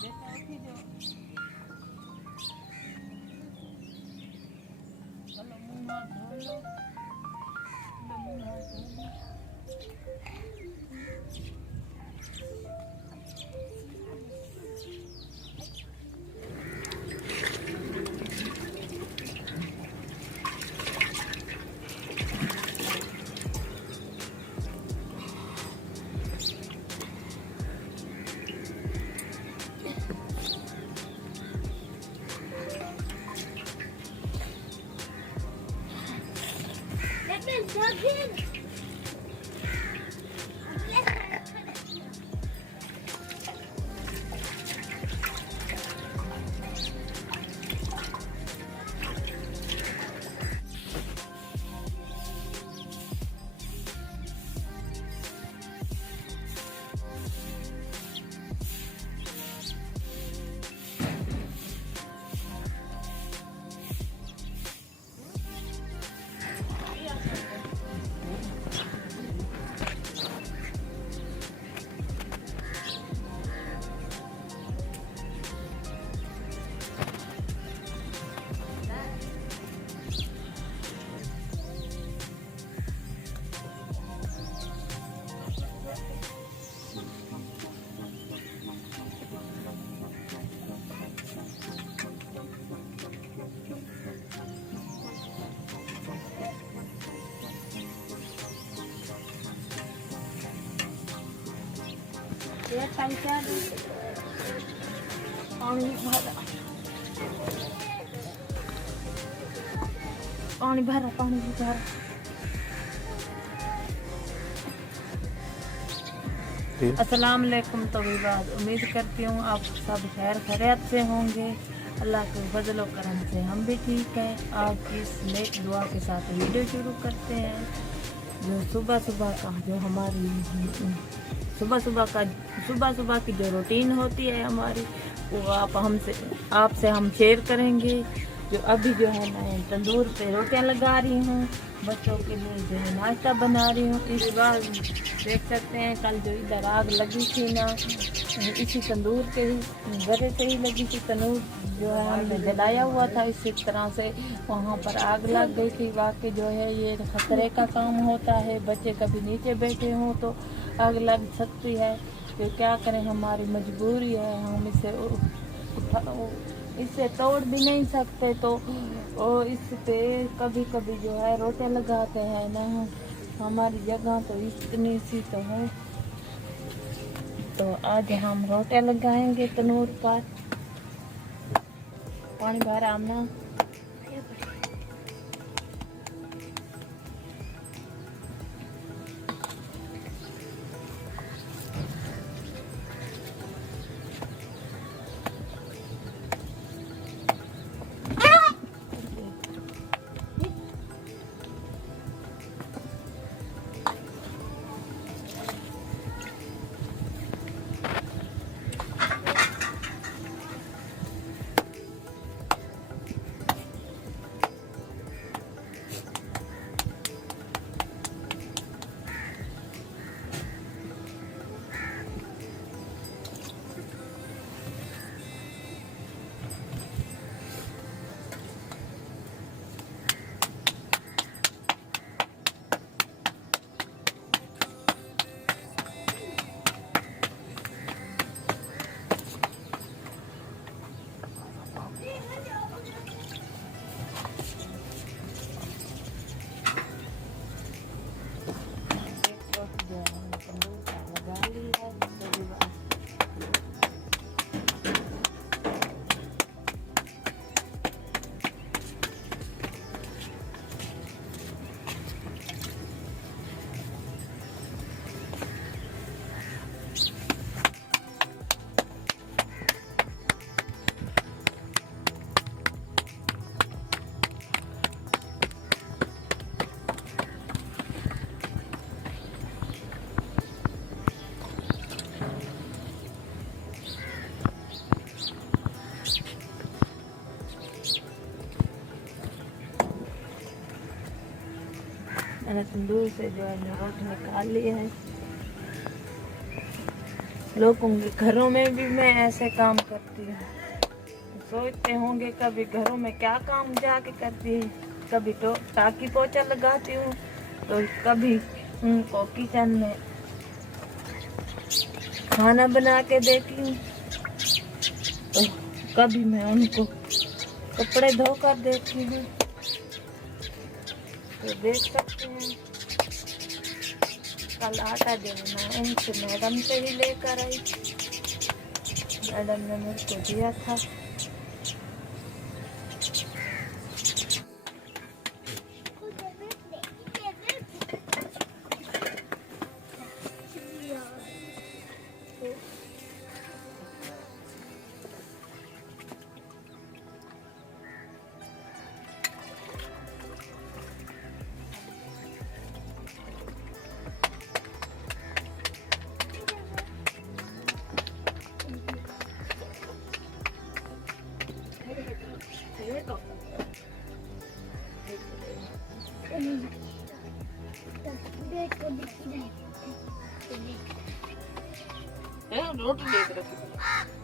बेटा उठी जो चलो मुंह हाथ धो लो मुंह हाथ धो लो ये टंकिया पानी भरा पानी भरा पानी भरा अस्सलाम वालेकुम। तो भी बात उम्मीद करती हूँ आप सब खैर खैरियत से होंगे। अल्लाह के फजल और करम से हम भी ठीक हैं। आज इस नेक दुआ के साथ वीडियो शुरू करते हैं। जो सुबह सुबह का जो हमारी सुबह सुबह की जो रूटीन होती है हमारी वो आपसे हम शेयर करेंगे। जो अभी जो है मैं तंदूर पे रोटियां लगा रही हूँ, बच्चों के लिए जो है नाश्ता बना रही हूँ। इस बार देख सकते हैं कल जो इधर आग लगी थी ना, इसी तंदूर के ही गरे से ही लगी थी। तंदूर जो है हमने जलाया हुआ था, इसी तरह से वहाँ पर आग लग गई थी। वाकई जो है ये खतरे का काम होता है। बच्चे कभी नीचे बैठे हों तो आग लग सकती है। तो क्या करें, हमारी मजबूरी है, हम इससे तोड़ भी नहीं सकते। तो इस पे कभी कभी जो है रोटियां लगाते हैं ना। हमारी जगह तो इतनी सी तो है, तो आज हम रोटियां लगाएंगे तनूर पर। पानी भरा आमना मैंने तंदूर से जो है रोटी निकाल ली है। लोगों के घरों में भी मैं ऐसे काम करती हूँ। सोचते होंगे कभी घरों में क्या काम जाके करती है, कभी तो टाकी पोछा लगाती हूँ, तो कभी उनको किचन में खाना बना के देती हूँ, तो कभी मैं उनको कपड़े धोकर देती हूँ। तो देख सकते हैं कल आटा जो है मैं उनसे मैडम से ही लेकर आई, मैडम ने मुझको दिया था। रोटी देख रखी